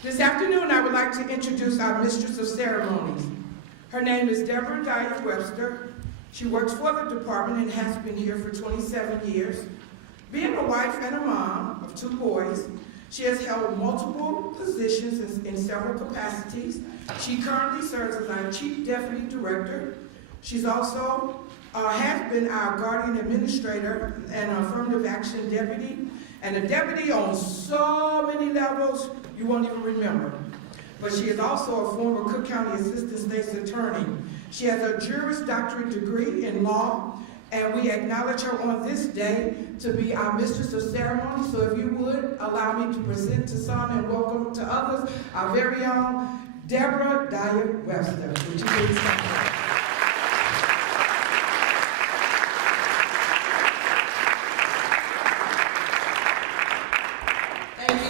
This afternoon, I would like to introduce our Mistress of Ceremonies. Her name is Deborah Dyer Webster. She works for the department and has been here for 27 years. Being a wife and a mom of 2 boys, she has held multiple positions in several capacities. She currently serves as our Chief Deputy Director. She's also has been our Guardian Administrator and Affirmative Action Deputy, and a deputy on so many levels you won't even remember. But she is also a former Cook County Assistant State's Attorney. She has a Juris Doctorate degree in law, and we acknowledge her on this day to be our Mistress of Ceremony. So if you would, allow me to present to some and welcome to others our very own Deborah Dyer Webster. Would you please stand?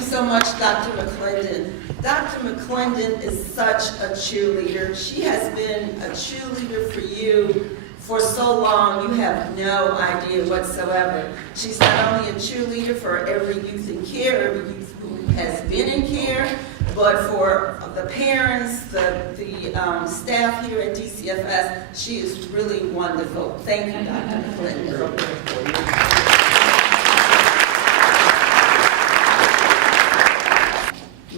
So much, Dr. McClendon. Dr. McClendon is such a cheerleader. She has been a cheerleader for you for so long, you have no idea whatsoever. She's not only a cheerleader for every youth in care, every youth who has been in care, but for the parents, the staff here at DCFS, she is really wonderful. Thank you, Dr. McClendon.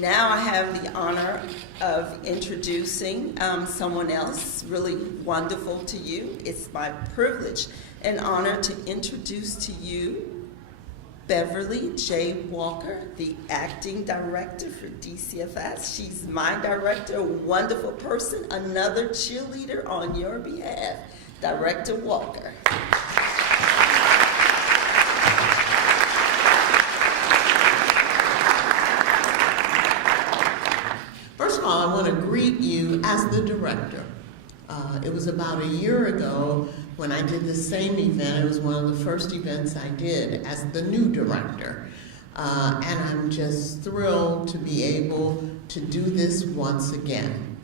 Now I have the honor of introducing someone else really wonderful to you. It's my privilege and honor to introduce to you Beverly J. Walker, the acting director for DCFS. She's my director, a wonderful person, another cheerleader on your behalf. Director Walker. I want to greet you as the director. It was about a year ago when I did the same event. It was one of the first events I did as the new director. And I'm just thrilled to be able to do this once again.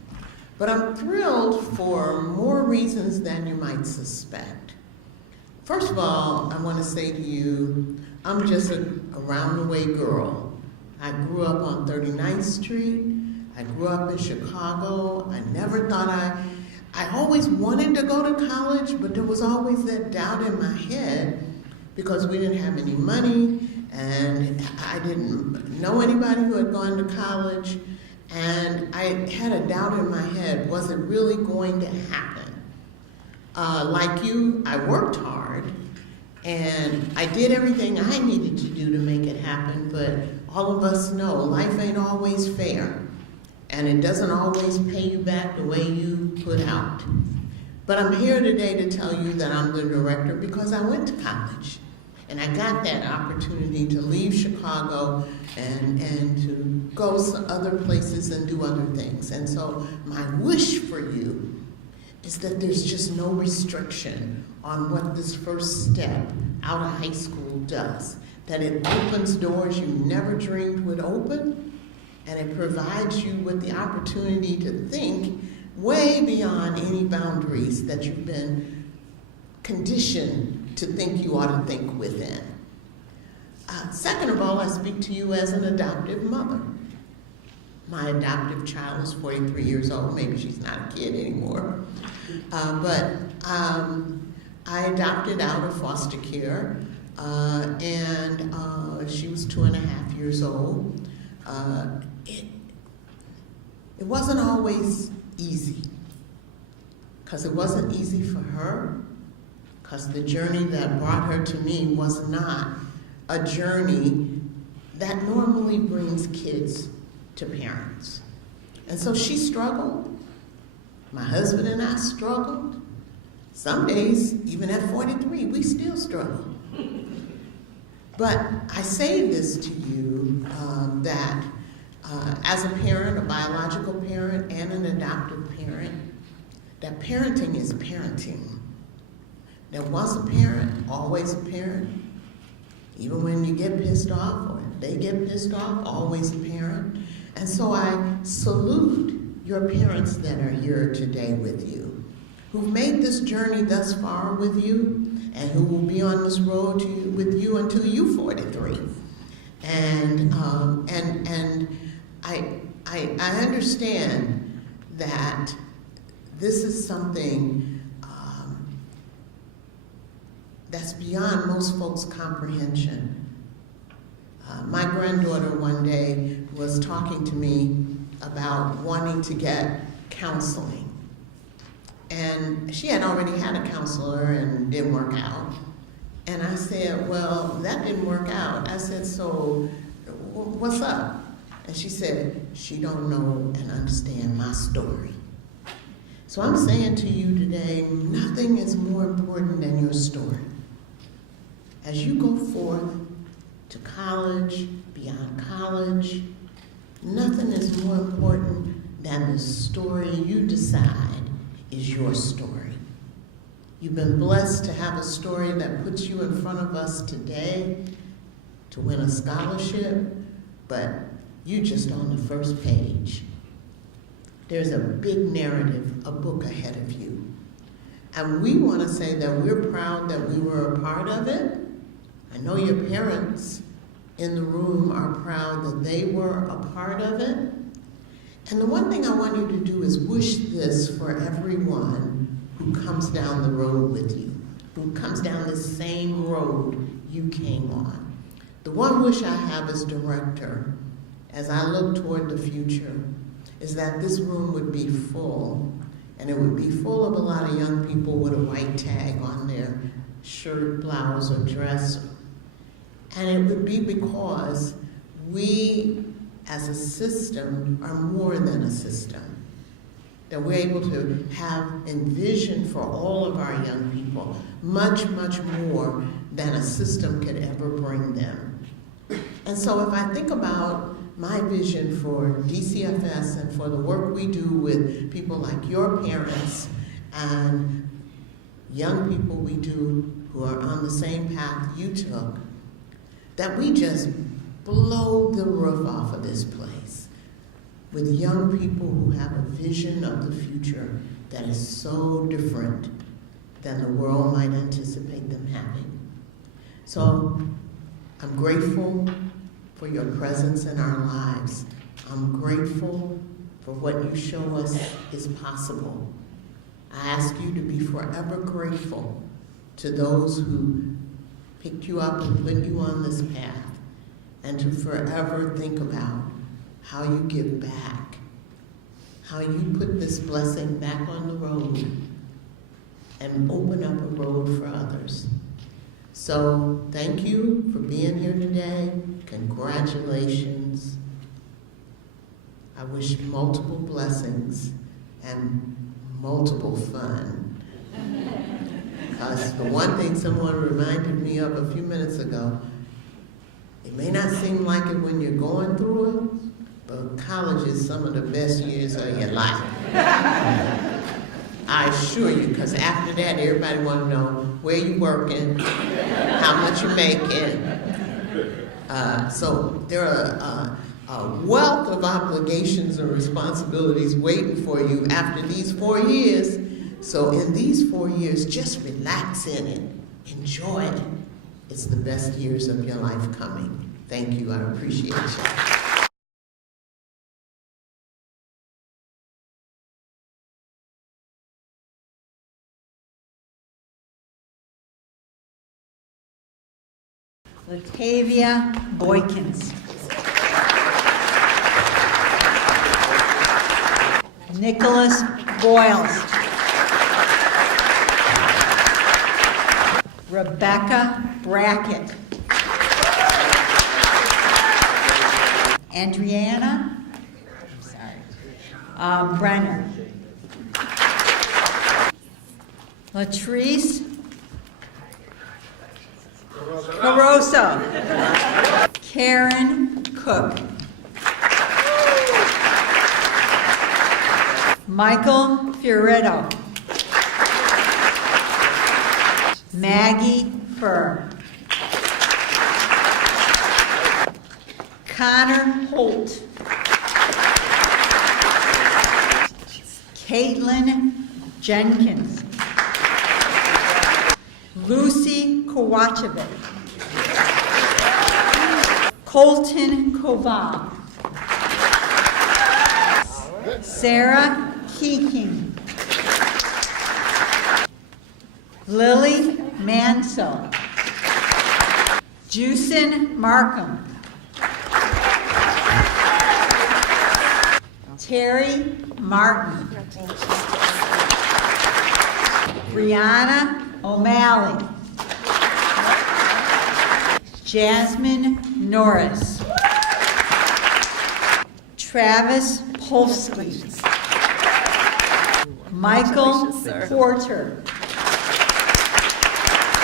But I'm thrilled for more reasons than you might suspect. First of all, I want to say to you, I'm just a round-the-way girl. I grew up on 39th Street. I grew up in Chicago. I never thought I always wanted to go to college, but there was always that doubt in my head because we didn't have any money and I didn't know anybody who had gone to college, and I had a doubt in my head, was it really going to happen? Like you, I worked hard and I did everything I needed to do to make it happen, but all of us know life ain't always fair. And it doesn't always pay you back the way you put out. But I'm here today to tell you that I'm the director because I went to college. And I got that opportunity to leave Chicago and to go to other places and do other things. And so my wish for you is that there's just no restriction on what this first step out of high school does. That it opens doors you never dreamed would open. And it provides you with the opportunity to think way beyond any boundaries that you've been conditioned to think you ought to think within. Second of all, I speak to you as an adoptive mother. My adoptive child is 43 years old. Maybe she's not a kid anymore. But I adopted out of foster care, and she was 2.5 years old. It wasn't always easy, because it wasn't easy for her, because the journey that brought her to me was not a journey that normally brings kids to parents. And so she struggled. My husband and I struggled. Some days, even at 43, we still struggle. But I say this to you that as a parent, a biological parent, and an adoptive parent, that parenting is parenting. That once a parent, always a parent. Even when you get pissed off or they get pissed off, always a parent. And so I salute your parents that are here today with you, who've made this journey thus far with you, and who will be on this road with you until you're 43. And I understand that this is something that's beyond most folks' comprehension. My granddaughter one day was talking to me about wanting to get counseling. And she had already had a counselor and didn't work out. And I said, well, that didn't work out. I said, so what's up? And she said, she don't know and understand my story. So I'm saying to you today, nothing is more important than your story. As you go forth to college, beyond college, nothing is more important than the story you decide is your story. You've been blessed to have a story that puts you in front of us today to win a scholarship, but you just on the first page. There's a big narrative, a book ahead of you. And we want to say that we're proud that we were a part of it. I know your parents in the room are proud that they were a part of it. And the one thing I want you to do is wish this for everyone who comes down the road with you, who comes down the same road you came on. The one wish I have as director, as I look toward the future, is that this room would be full, and it would be full of a lot of young people with a white tag on their shirt, blouse, or dress. And it would be because we, as a system, are more than a system. That we're able to have envision for all of our young people much, much more than a system could ever bring them. And so if I think about my vision for DCFS and for the work we do with people like your parents and young people we do who are on the same path you took, that we just blow the roof off of this place with young people who have a vision of the future that is so different than the world might anticipate them having. So I'm grateful for your presence in our lives. I'm grateful for what you show us is possible. I ask you to be forever grateful to those who picked you up and put you on this path, and to forever think about how you give back, how you put this blessing back on the road and open up a road for others. So thank you for being here today. Congratulations. I wish multiple blessings and multiple fun. Because the one thing someone reminded me of a few minutes ago, it may not seem like it when you're going through it, but college is some of the best years of your life. I assure you, because after that, everybody want to know where you working, how much you're making. So there are a wealth of obligations and responsibilities waiting for you after these 4 years. So in these 4 years, just relax in it, enjoy it. It's the best years of your life coming. Thank you, I appreciate you. Latavia Boykins. Nicholas Boyles. Rebecca Brackett. Andriana Brenner. Latrice Caroso. Karen Cook. Michael Fioretto. Maggie Furr. Connor Holt. Caitlin Jenkins. Lucy Kowachevic. Colton Koval. Sarah Keeking. Lily Mansell. Juicin Markham. Terry Martin. Brianna O'Malley. Jasmine Norris. Travis Polsky. Michael Porter.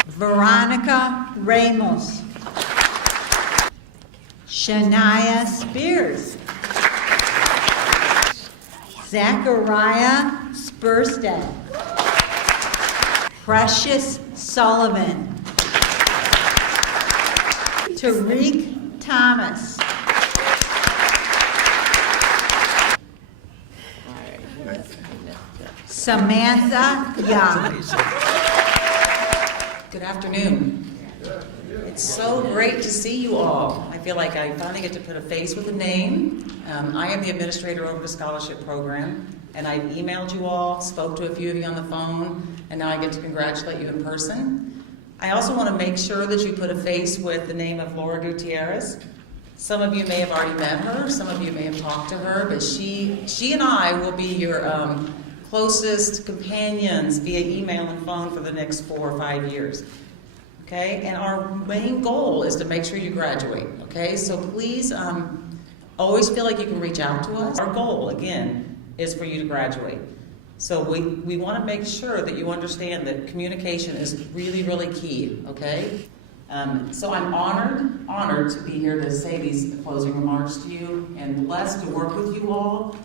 Veronica Ramos. Shania Spears. Zachariah Spurstead. Precious Sullivan. Tariq Thomas. Samantha Young. Good afternoon. It's so great to see you all. I feel like I finally get to put a face with a name. I am the administrator over the scholarship program, and I emailed you all, spoke to a few of you on the phone, and now I get to congratulate you in person. I also want to make sure that you put a face with the name of Laura Gutierrez. Some of you may have already met her, some of you may have talked to her, but she and I will be your closest companions via email and phone for the next 4 or 5 years. Okay, and our main goal is to make sure you graduate. Okay, so please always feel like you can reach out to us. Our goal, again, is for you to graduate. So we want to make sure that you understand that communication is really, really key. Okay, so I'm honored to be here to say these closing remarks to you, and blessed to work with you all.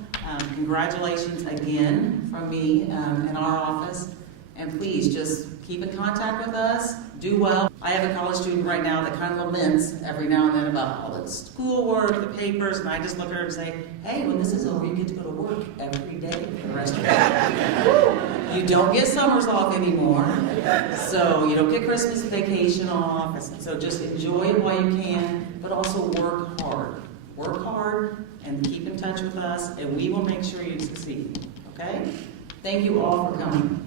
Congratulations again from me in our office. And please just keep in contact with us, do well. I have a college student right now that kind of laments every now and then about all the schoolwork, the papers, and I just look at her and say, hey, when this is over, you get to go to work every day for the rest of your life. You don't get summers off anymore, so you don't get Christmas vacation off, so just enjoy it while you can, but also work hard. Work hard and keep in touch with us, and we will make sure you succeed, okay? Thank you all for coming.